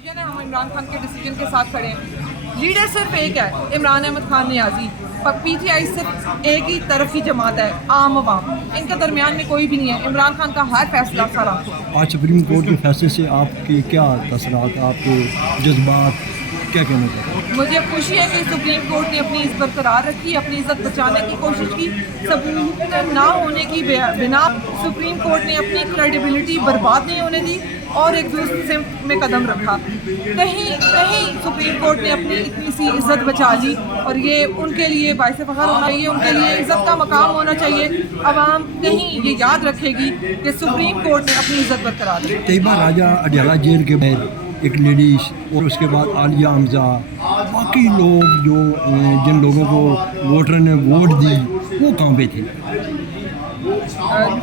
Decision है, हम इमरान खान के डिसीजन के साथ खड़े हैं। लीडर सिर्फ एक है, इमरान अहमद खान नियाजी। पीटीआई सिर्फ एक ही तरफ की जमात है, आम आवाम, इनके दरमियान में कोई भी नहीं है। इमरान खान का हर फैसला सारा। आज सुप्रीम कोर्ट के फैसले से आपके क्या तसरात, आपके जज्बात, क्या कहना चाहते हैं? मुझे खुशी है कि सुप्रीम कोर्ट ने अपनी इज्जत बरकरार रखी, अपनी इज्जत बचाने की कोशिश की। सबूत ना होने की बिना सुप्रीम कोर्ट ने अपनी क्रेडिबिलिटी बर्बाद नहीं होने दी और एक दूसरे में कदम रखा। कहीं कहीं सुप्रीम कोर्ट ने अपनी इतनी सी इज्जत बचा ली और ये उनके लिए बाइस फख्र होना चाहिए, उनके लिए इज्जत का मकाम होना चाहिए। आवाम कहीं ये याद रखेगी कि सुप्रीम कोर्ट ने अपनी इज्जत बरकरार रखी। तैयबा राजा अडयाला जेल के बाहर एक लेडीज़ और उसके बाद आलिया हमजा, बाकी लोग जो जिन लोगों को वोटर ने वोट दी वो कहाँ पे थे?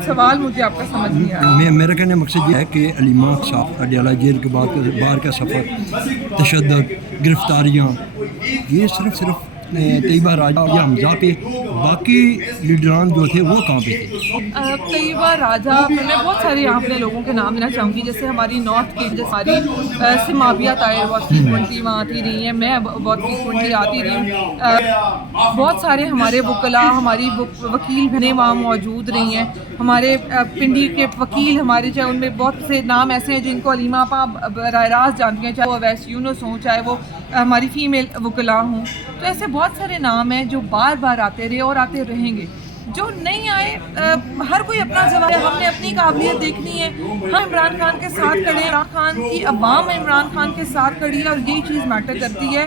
सवाल मुझे आपका समझ नहीं आया। मेरा कहने का मकसद ये है कि अलीमा साहब अडयाला जेल के बाद बाहर का सफ़र, तशद्दुद, गिरफ्तारियाँ, ये सिर्फ तैयबा राजा या हमजा पे, बाकी लीडरान जो थे वो कहाँ पे थे? तैयबा राजा, मैं बहुत सारे यहाँ पे लोगों के नाम लेना चाहूँगी। जैसे हमारी नॉर्थ की जैसे हमारी सिमाबिया तायर बहुत फ्रीक्वेंटली वहाँ आती रही हैं, मैं बहुत फ्रीक्वेंटली आती रही हूँ। बहुत सारे हमारे वकला, हमारी वकील बहनें वहाँ मौजूद रही हैं। हमारे पिंडी के वकील हमारे, चाहे उनमें बहुत से नाम ऐसे हैं जिनको अलीमा आपा बराह रास्त जानती हैं, चाहे वो अवैस यूनुस हों, चाहे वो हमारी फ़ीमेल वकला हों। तो ऐसे बहुत सारे नाम हैं जो बार बार आते रहे और आते रहेंगे। जो नहीं आए, हर कोई अपना जवाब है। हमने अपनी काबिलियत देखनी है। हम इमरान खान के साथ खड़े हैं, इमरान खान की अवाम इमरान खान के साथ खड़ी है और यही चीज़ मैटर करती है।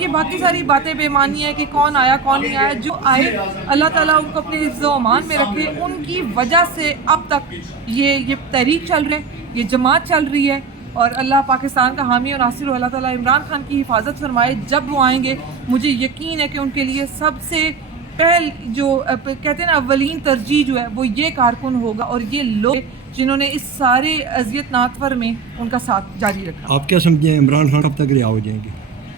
ये बाकी सारी बातें बेमानी है कि कौन आया कौन नहीं आया। जो आए अल्लाह ताला उनको अपने इज़्ज़ो अमान में रखे। उनकी वजह से अब तक ये तहरीक चल रही है, ये जमात चल रही है और अल्लाह पाकिस्तान का हामी और नासिर हो। अल्लाह ताला इमरान खान की हिफाजत फरमाए। जब वो आएंगे मुझे यकीन है कि उनके लिए सबसे पहल जो कहते हैं ना अव्वलीन तरजीह जो है वो ये कारकुन होगा और ये लोग जिन्होंने इस सारे अजियत नातवर में उनका साथ जारी रखा। आप क्या समझते हैं इमरान खान कब तक रिहा हो जाएंगे?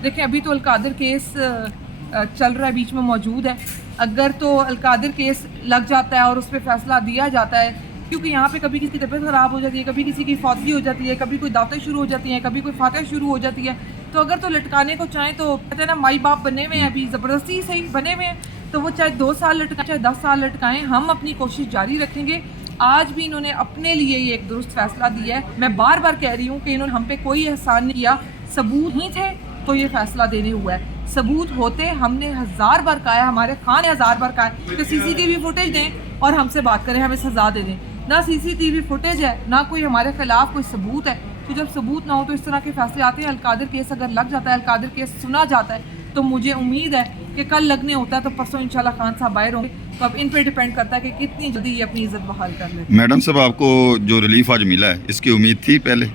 देखिए, अभी तो अलकादिर केस चल रहा है, बीच में मौजूद है। अगर तो अलकादिर केस लग जाता है और उस पर फैसला दिया जाता है, क्योंकि यहाँ पे कभी किसी की तबीयत ख़राब हो जाती है, कभी किसी की फौतगी हो जाती है, कभी कोई दावतें शुरू हो जाती हैं, कभी कोई फातह शुरू हो जाती है, तो अगर तो लटकाने को चाहें तो कहते हैं ना माई बाप बने हुए हैं, अभी ज़बरदस्ती सही बने हुए हैं, तो वो चाहे 2 साल लटकाएं चाहे 10 साल लटकाएं, हम अपनी कोशिश जारी रखेंगे। आज भी इन्होंने अपने लिए ये एक दुरुस्त फैसला दिया है। मैं बार बार कह रही हूँ कि इन्होंने हम पे कोई एहसान नहीं किया। सबूत ही थे तो ये फैसला देने हुआ है। सबूत होते हमने 1000 बार कहा है, हमारे खान ने 1000 बार कहा है कि सीसीटीवी फुटेज दें और हमसे बात करें, हमें सजा दे दें। ना सीसीटीवी फुटेज है, ना कोई हमारे खिलाफ कोई सबूत है। तो जब सबूत ना हो तो इस तरह के फैसले आते हैं। अलकादिर केस अगर लग जाता है, अलकादिर केस सुना जाता है, तो मुझे उम्मीद है कि कल लगने होता है तो परसों इंशाल्लाह खान साहब बाहर होंगे। तो अब इन पे डिपेंड करता है कि कितनी जल्दी ये अपनी इज्जत बहाल कर लेते हैं। मैडम साहब, आपको जो रिलीफ आज मिला है इसकी उम्मीद थी पहले?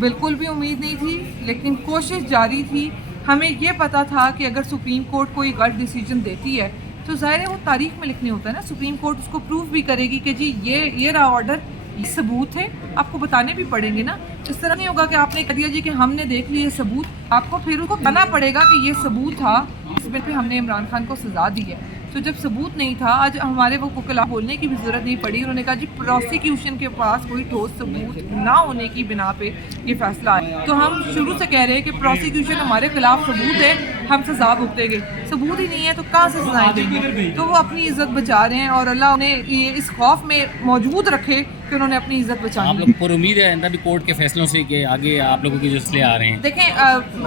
बिल्कुल भी उम्मीद नहीं थी, लेकिन कोशिश जारी थी। हमें ये पता था कि अगर सुप्रीम कोर्ट कोई गलत डिसीजन देती है तो ज़ाहिर है वो तारीख में लिखने होता है ना। सुप्रीम कोर्ट उसको प्रूफ भी करेगी कि जी ये रहा ऑर्डर, ये सबूत है, आपको बताने भी पड़ेंगे ना। इस तरह नहीं होगा कि आपने कह दिया जी कि हमने देख लिए सबूत, आपको फिर उसको बताना पड़ेगा कि ये सबूत था, इस बिल पे हमने इमरान खान को सजा दी है। तो जब सबूत नहीं था, आज हमारे वो वकला बोलने की भी ज़रूरत नहीं पड़ी। उन्होंने कहा जी प्रोसिक्यूशन के पास कोई ठोस सबूत ना होने की बिना पे ये फैसला आया। तो हम शुरू से कह रहे हैं कि प्रोसिक्यूशन हमारे खिलाफ सबूत है, हम सजा भुगतेंगे। सबूत ही नहीं है तो कहाँ से सजाएं देंगे? तो वो अपनी इज्जत बचा रहे हैं और अल्लाह उन्हें ये इस खौफ में मौजूद रखे कि उन्होंने अपनी इज्जत बचाई। आप लोग पर उम्मीद है अंदर भी कोर्ट के फैसलों से कि आगे आप लोगों की जो फैसले आ रहे हैं? देखें,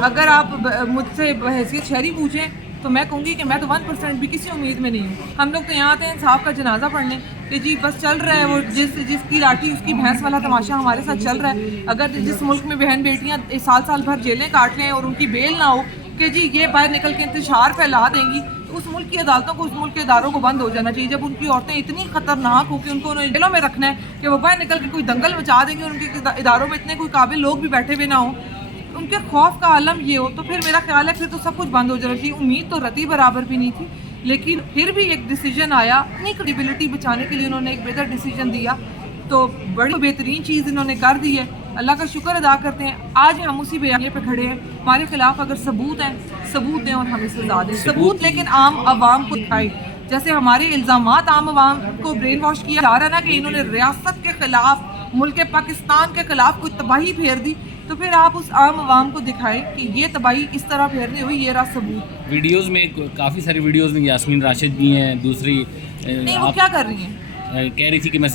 अगर आप मुझसे बहैसियत शहरी पूछें तो मैं कहूँगी कि मैं तो 1% भी किसी उम्मीद में नहीं हूँ। हम लोग तो यहाँ आते हैं इंसाफ का जनाजा पढ़ने कि जी बस चल रहा है वो जिसकी लाठी उसकी भैंस वाला तमाशा हमारे साथ चल रहा है। अगर जिस मुल्क में बहन बेटियाँ साल भर जेलें काट लें और उनकी बेल ना हो कि जी ये बाहर निकल के इंतशार फैला देंगी, तो उस मुल्क की अदालतों को, उस मुल्क के इदारों को बंद हो जाना चाहिए। जब उनकी औरतें इतनी खतरनाक हो कि उनको उन्हें जेलों में रखना है कि वो बाहर निकल के कोई दंगल मचा देंगे और उनके इदारों में इतने कोई काबिल लोग भी बैठे हुए ना हो, उनके खौफ का आलम ये हो, तो फिर मेरा ख्याल है फिर तो सब कुछ बंद हो जाना चाहिए। उम्मीद तो रती बराबर भी नहीं थी, लेकिन फिर भी एक डिसीजन आया। अपनी क्रेडिबिलिटी बचाने के लिए उन्होंने एक बेहतर डिसीजन दिया, तो बड़ी बेहतरीन चीज़ इन्होंने कर दी है। अल्लाह का शुक्र अदा करते हैं। आज हम उसी बयानिए पे खड़े हैं। हमारे खिलाफ अगर सबूत हैं, सबूत दें और हमें सजा दें। सबूत लेकिन आम आवाम को दिखाए। जैसे हमारे इल्ज़ामात आम आवाम को ब्रेन वॉश किया जा रहा है ना कि इन्होंने रियासत के खिलाफ, मुल्क पाकिस्तान के खिलाफ कोई तबाही फेर दी, तो फिर आप उस आम आवाम को दिखाएं कि ये तबाही इस तरह फैलनी हुई, ये रहा सबूत। वीडियोस में काफ़ी सारी वीडियोस में यास्मीन राशिद भी हैं, दूसरी नहीं, वो आप क्या कर रही हैं? कह रही थी कि मैं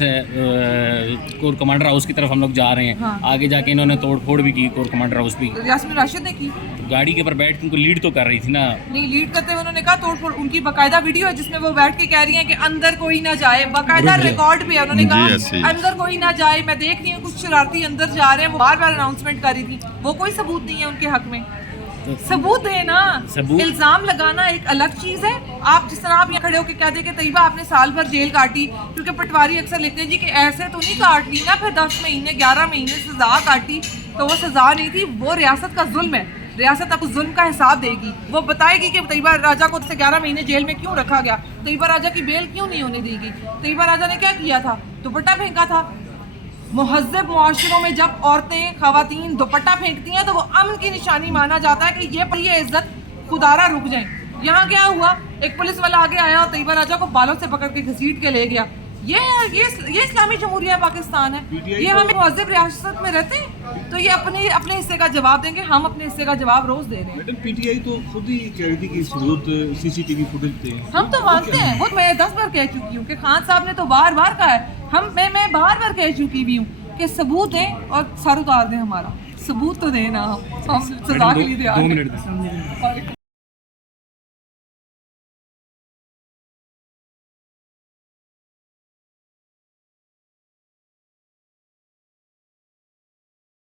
कोर कमांडर हाउस की तरफ हम लोग जा रहे हैं। हाँ। आगे जाके इन्होंने तोड़ फोड़ भी की कोर कमांडर हाउस भी। यास्मीन राशिद ने की? गाड़ी के ऊपर बैठ के उनको लीड तो कर रही थी ना। नहीं, लीड करते हुए उन्होंने कहा तोड़ फोड़। उनकी बाकायदा वीडियो है जिसमें वो बैठ के कह रही हैं कि अंदर कोई ना जाए, बाकायदा रिकॉर्ड पे है। उन्होंने जी, कहा ऐसे ही। अंदर कोई ना जाए, मैं देख रही हूँ कुछ शरारती अंदर जा रहे हैं, वो बार बार अनाउंसमेंट कर रही थी। वो कोई सबूत नहीं है उनके हक में। सबूत है ना। सबूत- इल्जाम लगाना एक अलग चीज है। आप जिस तरह आप यहाँ खड़े होकर कह दे कि तैयबा आपने साल भर जेल काटी, क्योंकि पटवारी अक्सर लिखते हैं जी कि ऐसे तो नहीं काट ली ना, फिर 10 महीने 11 महीने सजा काटी, तो वो सजा नहीं थी, वो रियासत का जुल्म है। रियासत आपको जुल्म का हिसाब देगी, वो बताएगी कि तैयबा राजा को 11 महीने जेल में क्यों रखा गया, तैयबा राजा की बेल क्यों नहीं होने दी गई, तैयबा राजा ने क्या किया था, दुपट्टा फेंका था। मुहज़्ज़ब मुआशरों में जब औरतें ख़वातीन दुपट्टा फेंकती हैं तो वो अमन की निशानी माना जाता है कि ये इज्जत खुदारा रुक जाए। यहाँ क्या हुआ, एक पुलिस वाला आगे आया और तैयबा राजा को बालों से पकड़ के घसीट के ले गया। ये इस्लामी जमहूरिया पाकिस्तान है। ये हम मुहज़्ज़ब रियासत में रहते हैं तो ये अपने हिस्से का जवाब देंगे। हम अपने हिस्से का जवाब रोज दे रहे हैं। मैडम पीटीआई तो खुद ही कह रही थी कि सबूत सीसीटीवी फुटेज थे। हम तो मानते हैं, वो मैं 10 बार कह चुकी हूँ कि खान साहब ने तो बार बार कहा है, मैं बार बार कह चुकी भी हूँ कि सबूत दें और सर उतार दें हमारा। सबूत तो दें ना, हम सजा के लिए तैयार हैं।